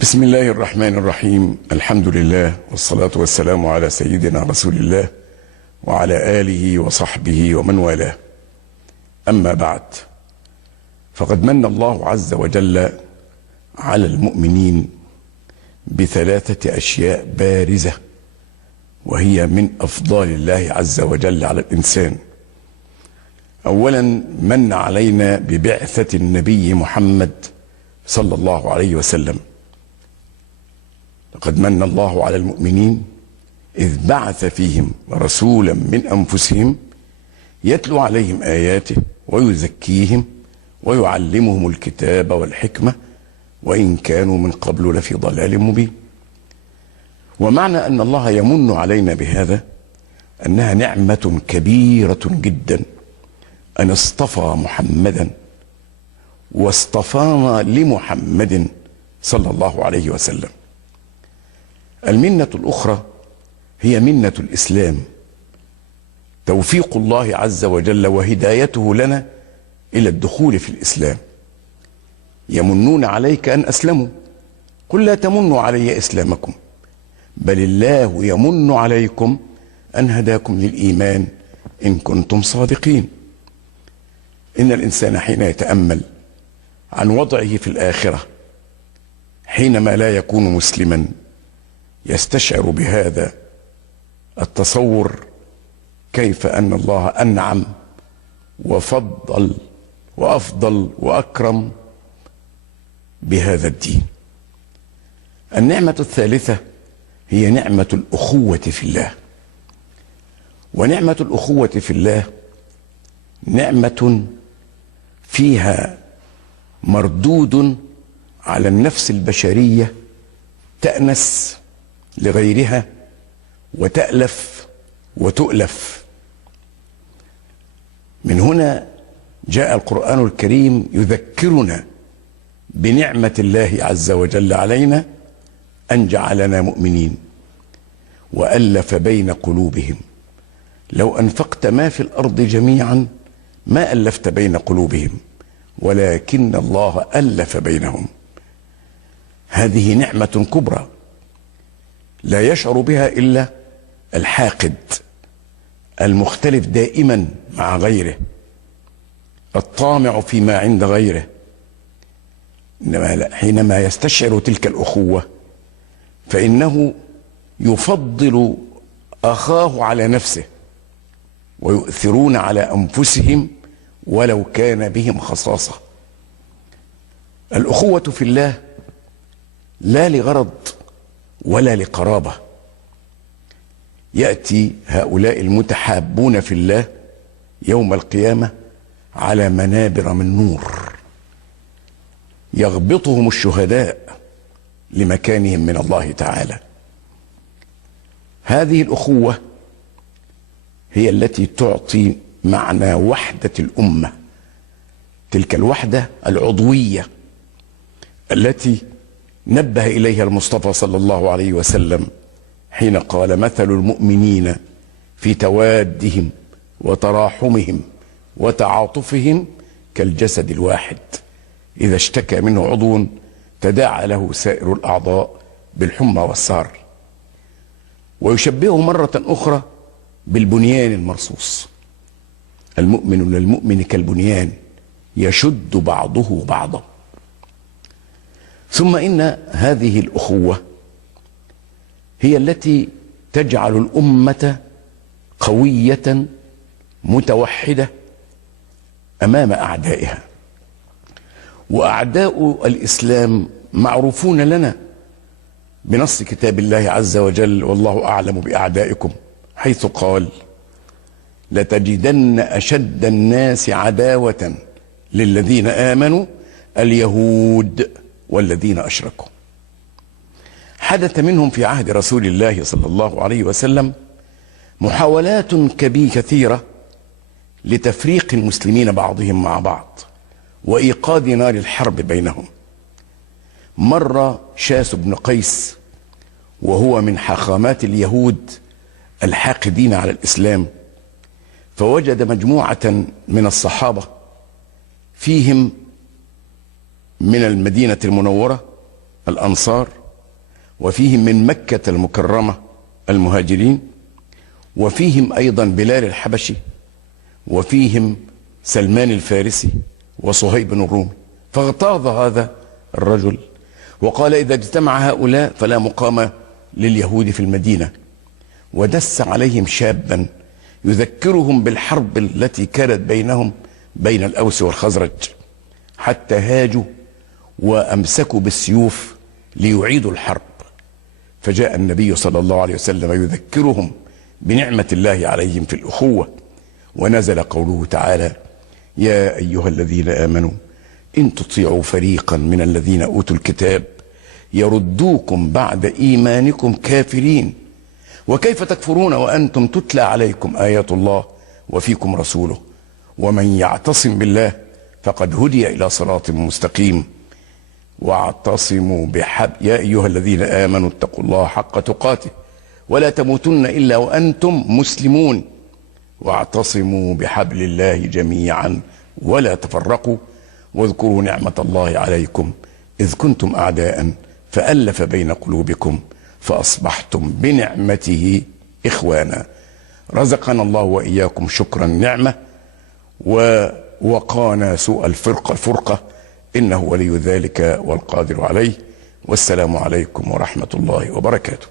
بسم الله الرحمن الرحيم. الحمد لله والصلاة والسلام على سيدنا رسول الله وعلى آله وصحبه ومن والاه. أما بعد، فقد من الله عز وجل على المؤمنين بثلاثة أشياء بارزة، وهي من أفضال الله عز وجل على الإنسان. أولا، من علينا ببعثة النبي محمد صلى الله عليه وسلم. لقد من الله على المؤمنين إذ بعث فيهم رسولا من أنفسهم يتلو عليهم آياته ويزكيهم ويعلمهم الكتاب والحكمة وإن كانوا من قبل لفي ضلال مبين. ومعنى أن الله يمن علينا بهذا أنها نعمة كبيرة جدا أن اصطفى محمدا واصطفانا لمحمد صلى الله عليه وسلم. المنة الأخرى هي منة الإسلام، توفيق الله عز وجل وهدايته لنا إلى الدخول في الإسلام. يمنون عليك أن أسلموا، قل لا تمنوا علي إسلامكم بل الله يمن عليكم أن هداكم للإيمان إن كنتم صادقين. إن الإنسان حين يتأمل عن وضعه في الآخرة حينما لا يكون مسلما يستشعر بهذا التصور كيف أن الله أنعم وفضل وأفضل وأكرم بهذا الدين. النعمة الثالثة هي نعمة الأخوة في الله. ونعمة الأخوة في الله نعمة فيها مردود على النفس البشرية تأنس لغيرها وتألف وتؤلف. من هنا جاء القرآن الكريم يذكرنا بنعمة الله عز وجل علينا أن جعلنا مؤمنين وألف بين قلوبهم. لو أنفقت ما في الأرض جميعا ما ألفت بين قلوبهم ولكن الله ألف بينهم. هذه نعمة كبرى لا يشعر بها إلا الحاقد المختلف دائما مع غيره، الطامع فيما عند غيره. إنما حينما يستشعر تلك الأخوة فإنه يفضل أخاه على نفسه ويؤثرون على أنفسهم ولو كان بهم خصاصة. الأخوة في الله لا لغرض ولا لقرابة. يأتي هؤلاء المتحابون في الله يوم القيامة على منابر من نور يغبطهم الشهداء لمكانهم من الله تعالى. هذه الأخوة هي التي تعطي معنى وحدة الأمة، تلك الوحدة العضوية التي نبه إليها المصطفى صلى الله عليه وسلم حين قال: مثل المؤمنين في توادهم وتراحمهم وتعاطفهم كالجسد الواحد إذا اشتكى منه عضو تداعى له سائر الأعضاء بالحمى والسهر. ويشبهه مرة أخرى بالبنيان المرصوص. المؤمن للمؤمن كالبنيان يشد بعضه بعضا. ثم إن هذه الأخوة هي التي تجعل الأمة قوية متوحدة أمام أعدائها. وأعداء الإسلام معروفون لنا بنص كتاب الله عز وجل: والله أعلم بأعدائكم، حيث قال: لتجدن أشد الناس عداوة للذين آمنوا اليهود والذين أشركوا. حدث منهم في عهد رسول الله صلى الله عليه وسلم محاولات كثيرة لتفريق المسلمين بعضهم مع بعض وإيقاد نار الحرب بينهم. مر شاس بن قيس وهو من حاخامات اليهود الحاقدين على الإسلام، فوجد مجموعة من الصحابة فيهم من المدينة المنورة الأنصار، وفيهم من مكة المكرمة المهاجرين، وفيهم أيضا بلال الحبشي، وفيهم سلمان الفارسي وصهيب الرومي. فاغتاظ هذا الرجل وقال: إذا اجتمع هؤلاء فلا مقام لليهود في المدينة. ودس عليهم شابا يذكرهم بالحرب التي كانت بينهم بين الأوس والخزرج، حتى هاجوا وأمسكوا بالسيوف ليعيدوا الحرب. فجاء النبي صلى الله عليه وسلم يذكرهم بنعمة الله عليهم في الأخوة، ونزل قوله تعالى: يا أيها الذين آمنوا إن تطيعوا فريقا من الذين أوتوا الكتاب يردوكم بعد إيمانكم كافرين وكيف تكفرون وأنتم تتلى عليكم آيات الله وفيكم رسوله ومن يعتصم بالله فقد هدي إلى صراط مستقيم واعتصموا بحبل يا أيها الذين آمنوا اتقوا الله حق تقاته ولا تموتن إلا وأنتم مسلمون واعتصموا بحبل الله جميعا ولا تفرقوا واذكروا نعمة الله عليكم إذ كنتم أعداء فألف بين قلوبكم فأصبحتم بنعمته إخوانا. رزقنا الله وإياكم شكر النعمة ووقانا سوء الفرقة إنه ولي ذلك والقادر عليه. والسلام عليكم ورحمة الله وبركاته.